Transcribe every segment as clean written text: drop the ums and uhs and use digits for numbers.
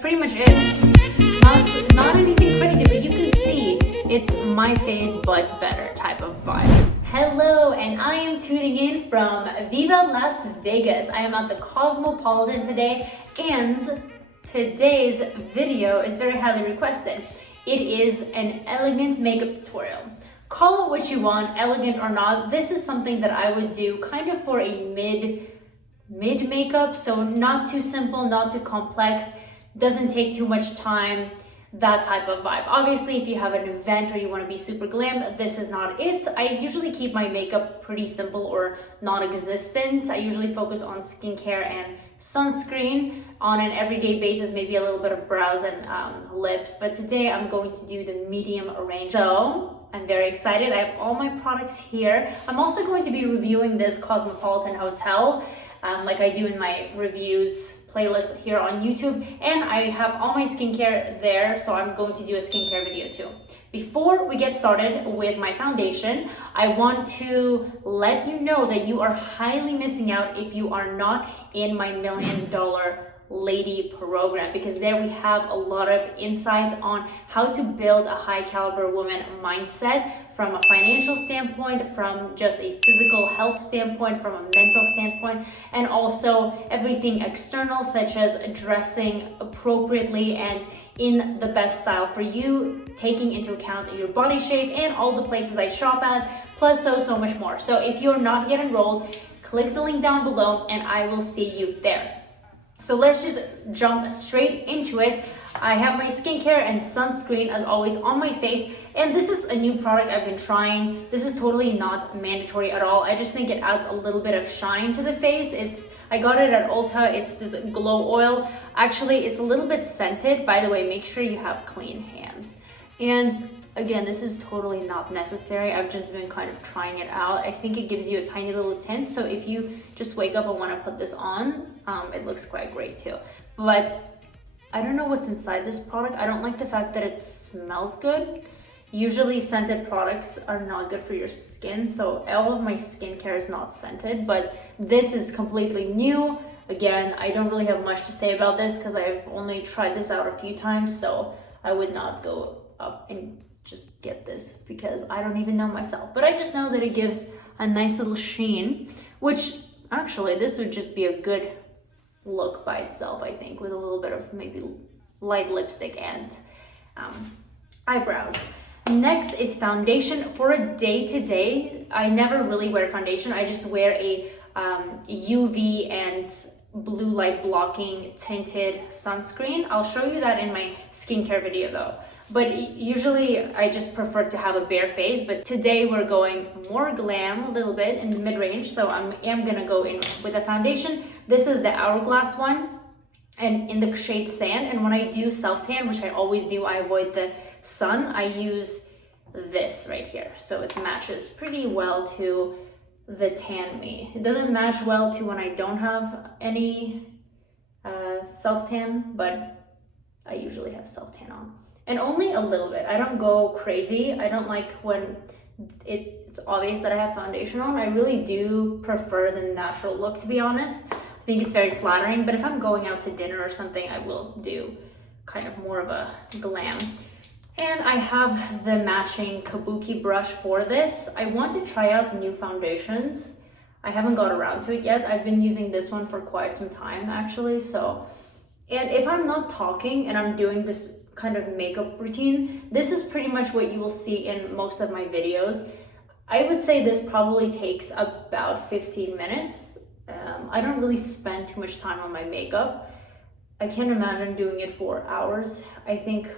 Pretty much it. Not anything crazy, but you can see it's my face but better type of vibe. Hello, and I am tuning in from Viva Las Vegas. I am at the Cosmopolitan today, and today's video is very highly requested. It is an elegant makeup tutorial. Call it what you want, elegant or not. This is something that I would do kind of for a mid makeup, so not too simple, not too complex, doesn't take too much time, that type of vibe. Obviously, if you have an event or you want to be super glam, this is not it. I usually keep my makeup pretty simple or non-existent. I usually focus on skincare and sunscreen on an everyday basis, maybe a little bit of brows and lips. But today I'm going to do the medium range. So I'm very excited. I have all my products here. I'm also going to be reviewing this Cosmopolitan hotel like I do in my reviews playlist here on YouTube, and I have all my skincare there, so I'm going to do a skincare video too. Before we get started with my foundation, I want to let you know that you are highly missing out if you are not in my $1 Million Lady program, because there we have a lot of insights on how to build a high caliber woman mindset from a financial standpoint, from just a physical health standpoint, from a mental standpoint, and also everything external, such as dressing appropriately and in the best style for you, taking into account your body shape and all the places I shop at, plus so much more. So if you're not yet enrolled, click the link down below and I will see you there. So let's just jump straight into it. I have my skincare and sunscreen as always on my face, and this is a new product I've been trying. This is totally not mandatory at all. I just think it adds a little bit of shine to the face. I got it at Ulta. It's this glow oil. Actually, it's a little bit scented. By the way, make sure you have clean hands. And again, this is totally not necessary. I've just been kind of trying it out. I think it gives you a tiny little tint. So if you just wake up and want to put this on, it looks quite great too. But I don't know what's inside this product. I don't like the fact that it smells good. Usually scented products are not good for your skin. So all of my skincare is not scented, but this is completely new. Again, I don't really have much to say about this because I've only tried this out a few times. So I would not go up and just get this because I don't even know myself. But I just know that it gives a nice little sheen, which actually this would just be a good look by itself, I think, with a little bit of maybe light lipstick and eyebrows. Next is foundation. For a day-to-day, I never really wear foundation. I just wear a UV and blue light blocking tinted sunscreen. I'll show you that in my skincare video though. But usually I just prefer to have a bare face, but today we're going more glam a little bit in the mid-range, so I am gonna go in with a foundation. This is the Hourglass one, and in the shade Sand, and when I do self-tan, which I always do, I avoid the sun, I use this right here. So it matches pretty well to the tan me. It doesn't match well to when I don't have any self-tan, but I usually have self-tan on. And only a little bit. I don't go crazy. I don't like when it's obvious that I have foundation on. I really do prefer the natural look, to be honest. I think it's very flattering, but if I'm going out to dinner or something, I will do kind of more of a glam. And I have the matching kabuki brush for this. I want to try out new foundations. I haven't got around to it yet. I've been using this one for quite some time, actually. And if I'm not talking and I'm doing this kind of makeup routine, this is pretty much what you will see in most of my videos. I would say this probably takes about 15 minutes. I don't really spend too much time on my makeup. I can't imagine doing it for hours. I think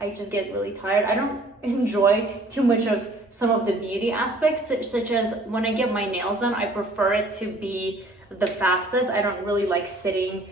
I just get really tired. I don't enjoy too much of some of the beauty aspects, such as when I get my nails done, I prefer it to be the fastest. I don't really like sitting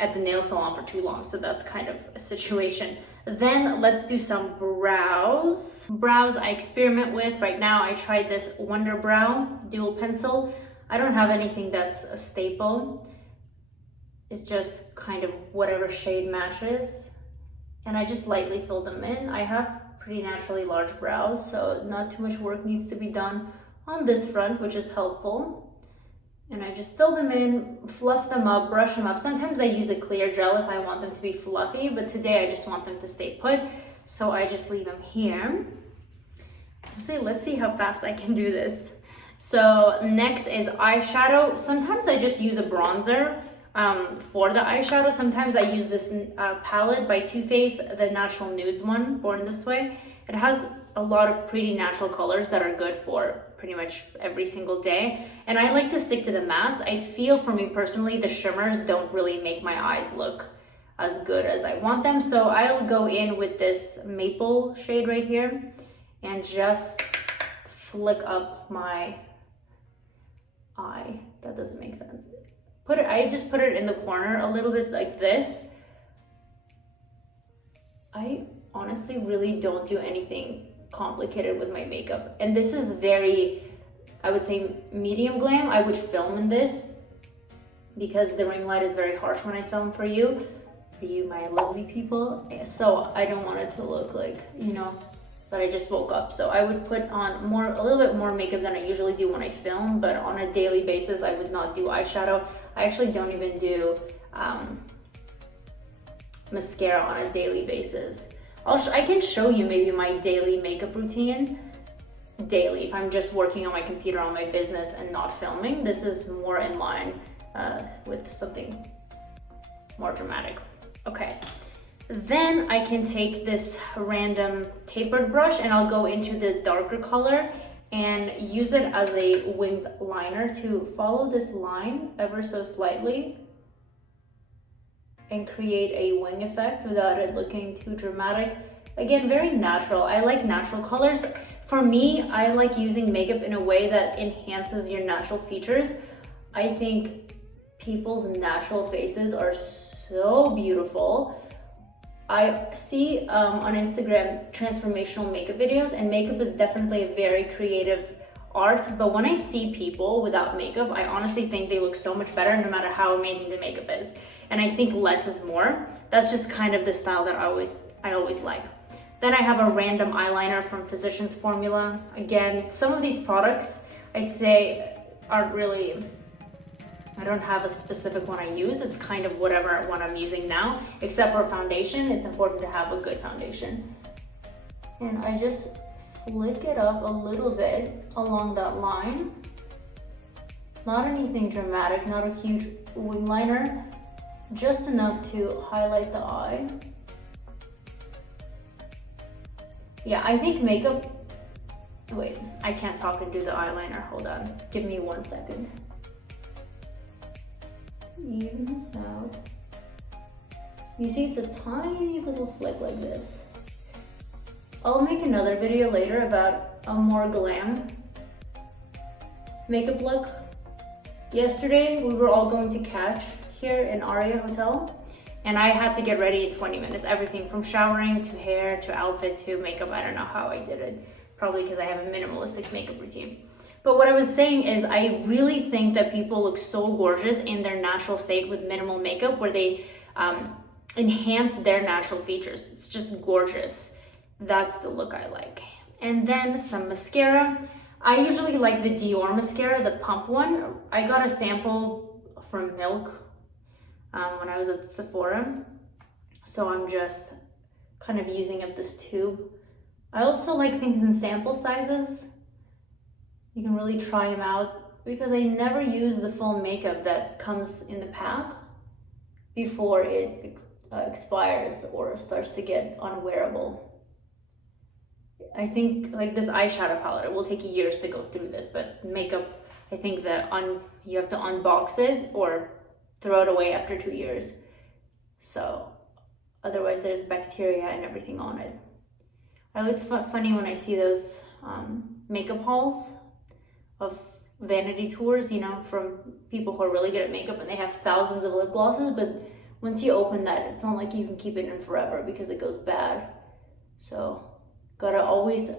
at the nail salon for too long, so that's kind of a situation. Then let's do some brows. Brows I experiment with right now. I tried this Wonder Brow dual pencil. I don't have anything that's a staple. It's just kind of whatever shade matches. And I just lightly fill them in. I have pretty naturally large brows, so not too much work needs to be done on this front, which is helpful. And I just fill them in, fluff them up, brush them up. Sometimes I use a clear gel if I want them to be fluffy, but today I just want them to stay put. So I just leave them here. Let's see how fast I can do this. So next is eyeshadow. Sometimes I just use a bronzer for the eyeshadow. Sometimes I use this palette by Too Faced, the Natural Nudes one, Born This Way. It has a lot of pretty natural colors that are good for pretty much every single day. And I like to stick to the mattes. I feel for me personally, the shimmers don't really make my eyes look as good as I want them. So I'll go in with this maple shade right here and just flick up my eye. That doesn't make sense. I just put it in the corner a little bit like this. I honestly really don't do anything complicated with my makeup. And this is very, I would say, medium glam. I would film in this because the ring light is very harsh when I film for you my lovely people. So I don't want it to look like, you know, that I just woke up. So I would put on a little bit more makeup than I usually do when I film, but on a daily basis, I would not do eyeshadow. I actually don't even do mascara on a daily basis. I can show you maybe my daily makeup routine daily if I'm just working on my computer on my business and not filming. This is more in line with something more dramatic. Okay, then I can take this random tapered brush and I'll go into the darker color and use it as a winged liner to follow this line ever so slightly and create a wing effect without it looking too dramatic. Again, very natural. I like natural colors. For me, I like using makeup in a way that enhances your natural features. I think people's natural faces are so beautiful. I see on Instagram transformational makeup videos, and makeup is definitely a very creative art, but when I see people without makeup, I honestly think they look so much better no matter how amazing the makeup is. And I think less is more. That's just kind of the style that I always like. Then I have a random eyeliner from Physicians Formula. Again, some of these products I say aren't really, I don't have a specific one I use. It's kind of whatever one I'm using now, except for foundation. It's important to have a good foundation. And I just flick it up a little bit along that line. Not anything dramatic, not a huge wing liner, just enough to highlight the eye. Yeah, I think makeup, wait, I can't talk and do the eyeliner, hold on. Give me 1 second. Even this out. You see, it's a tiny little flick like this. I'll make another video later about a more glam makeup look. Yesterday, we were all going to catch here in Aria Hotel, and I had to get ready in 20 minutes. Everything from showering to hair to outfit to makeup. I don't know how I did it. Probably because I have a minimalistic makeup routine. But what I was saying is I really think that people look so gorgeous in their natural state with minimal makeup, where they enhance their natural features. It's just gorgeous. That's the look I like. And then some mascara. I usually like the Dior mascara, the pump one. I got a sample from Milk when I was at Sephora. So I'm just kind of using up this tube. I also like things in sample sizes. You can really try them out because I never use the full makeup that comes in the pack before it expires or starts to get unwearable. I think like this eyeshadow palette, it will take years to go through this, but makeup, I think that you have to unbox it or throw it away after 2 years. So otherwise there's bacteria and everything on it. It's funny when I see those makeup hauls of vanity tours, you know, from people who are really good at makeup and they have thousands of lip glosses, but once you open that, it's not like you can keep it in forever because it goes bad. So gotta always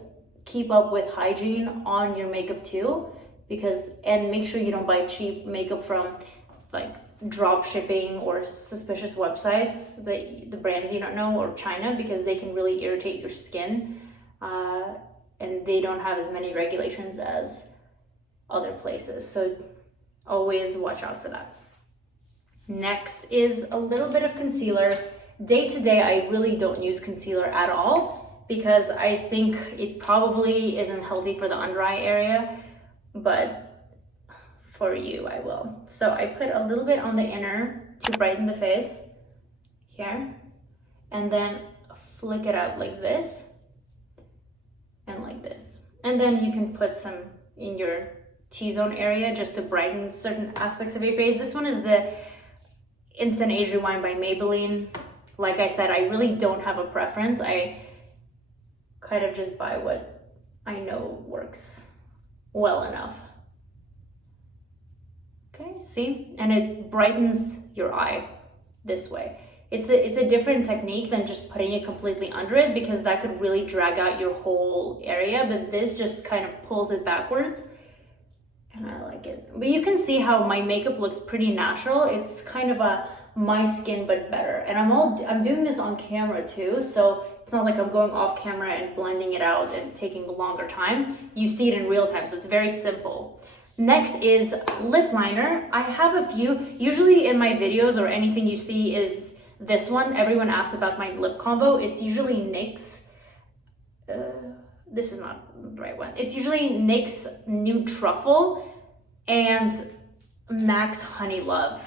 keep up with hygiene on your makeup too, and make sure you don't buy cheap makeup from like drop shipping or suspicious websites, the brands you don't know, or China, because they can really irritate your skin and they don't have as many regulations as other places. So Always watch out for that. Next is a little bit of concealer. Day to day, I really don't use concealer at all because I think it probably isn't healthy for the under eye area, but for you, I will. So I put a little bit on the inner to brighten the face here, and then flick it out like this and like this. And then you can put some in your T-zone area just to brighten certain aspects of your face. This one is the Instant Age Rewind by Maybelline. Like I said, I really don't have a preference. I kind of just buy what I know works well enough. Okay, see? And it brightens your eye this way. It's a different technique than just putting it completely under it, because that could really drag out your whole area, but this just kind of pulls it backwards. And I like it. But you can see how my makeup looks pretty natural. It's kind of a my skin but better. And I'm doing this on camera too, so it's not like I'm going off camera and blending it out and taking a longer time. You see it in real time, so it's very simple. Next is lip liner. I have a few. Usually in my videos or anything you see is this one. Everyone asks about my lip combo. It's usually NYX. This is not the right one. It's usually NYX Nude Truffle and Max Honey Love.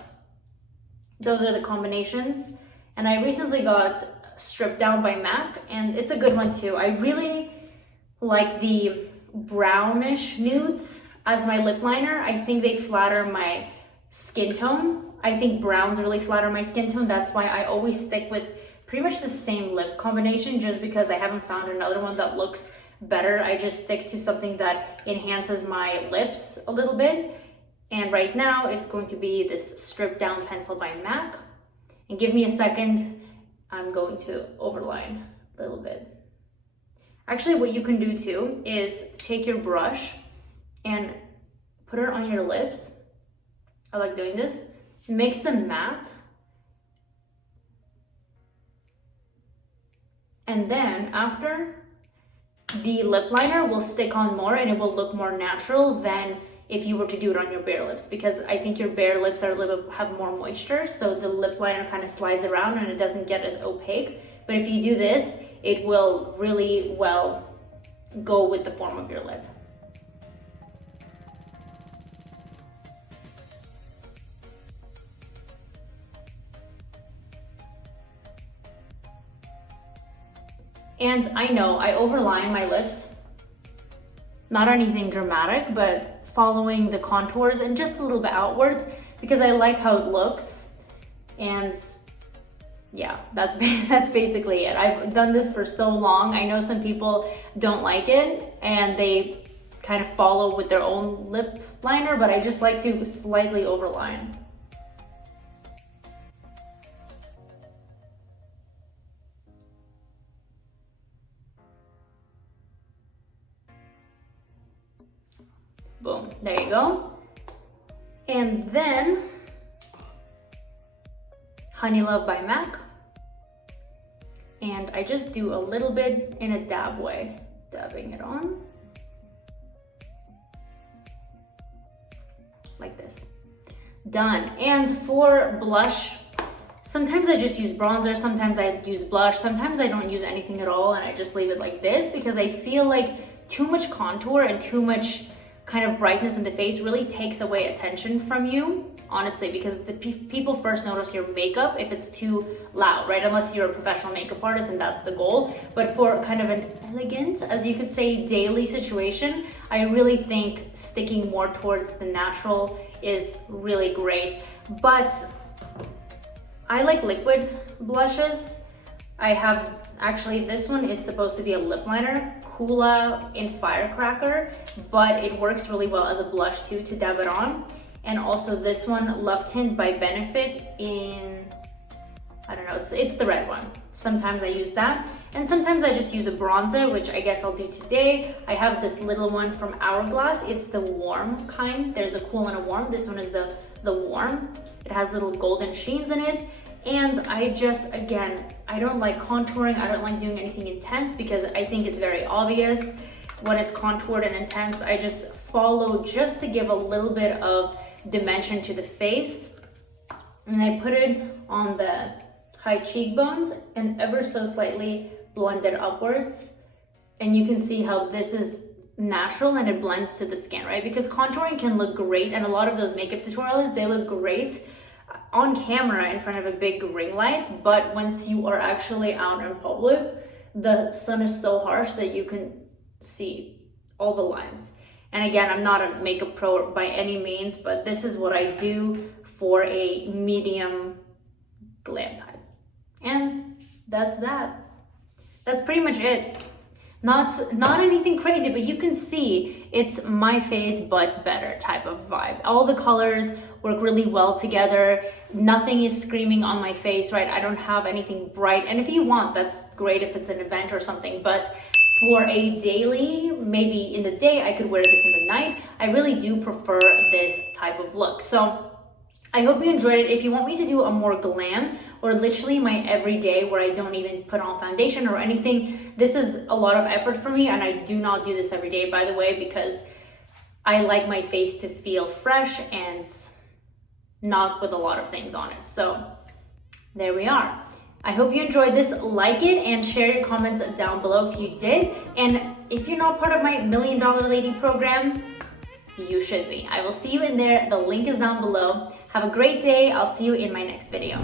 Those are the combinations. And I recently got Stripped Down by MAC, and it's a good one too. I really like the brownish nudes as my lip liner. I think they flatter my skin tone. I think browns really flatter my skin tone. That's why I always stick with pretty much the same lip combination, just because I haven't found another one that looks better. I just stick to something that enhances my lips a little bit. And right now it's going to be this Stripped Down pencil by MAC. And give me a second, I'm going to overline a little bit. Actually, what you can do too is take your brush and put it on your lips. I like doing this. It makes them matte. And then after, the lip liner will stick on more and it will look more natural than if you were to do it on your bare lips, because I think your bare lips are have more moisture, so the lip liner kind of slides around and it doesn't get as opaque. But if you do this, it will really well go with the form of your lip. And I know I overline my lips, not anything dramatic, but following the contours and just a little bit outwards, because I like how it looks. And yeah, that's basically it. I've done this for so long. I know some people don't like it and they kind of follow with their own lip liner, but I just like to slightly overline. Boom, there you go. And then Honey Love by MAC. And I just do a little bit in a dab way, dabbing it on. Like this. Done. And for blush, sometimes I just use bronzer, sometimes I use blush, sometimes I don't use anything at all and I just leave it like this, because I feel like too much contour and too much kind of brightness in the face really takes away attention from you, honestly, because the people first notice your makeup if it's too loud, right? Unless you're a professional makeup artist and that's the goal. But for kind of an elegant, as you could say, daily situation, I really think sticking more towards the natural is really great. But I like liquid blushes. I have, actually this one is supposed to be a lip liner, Kula in Firecracker, but it works really well as a blush too, to dab it on. And also this one, Love Tint by Benefit in, I don't know, it's the red one. Sometimes I use that. And sometimes I just use a bronzer, which I guess I'll do today. I have this little one from Hourglass. It's the warm kind. There's a cool and a warm. This one is the warm. It has little golden sheens in it. And I just, again, I don't like contouring. I don't like doing anything intense because I think it's very obvious when it's contoured and intense. I just follow just to give a little bit of dimension to the face. And I put it on the high cheekbones and ever so slightly blend it upwards. And you can see how this is natural and it blends to the skin, right? Because contouring can look great, and a lot of those makeup tutorials, they look great on camera in front of a big ring light, but once you are actually out in public, the sun is so harsh that you can see all the lines. And again, I'm not a makeup pro by any means, but this is what I do for a medium glam type. And that's that. That's pretty much it. Not anything crazy, but you can see it's my face but better type of vibe. All the colors work really well together. Nothing is screaming on my face, right? I don't have anything bright. And if you want, that's great if it's an event or something, but for a daily, maybe in the day, I could wear this in the night. I really do prefer this type of look. So I hope you enjoyed it. If you want me to do a more glam or literally my everyday where I don't even put on foundation or anything, this is a lot of effort for me, and I do not do this every day, by the way, because I like my face to feel fresh and not with a lot of things on it. So there we are. I hope you enjoyed this. Like it and share your comments down below if you did. And if you're not part of my $1 Million Lady program, you should be. I will see you in there. The link is down below. Have a great day. I'll see you in my next video.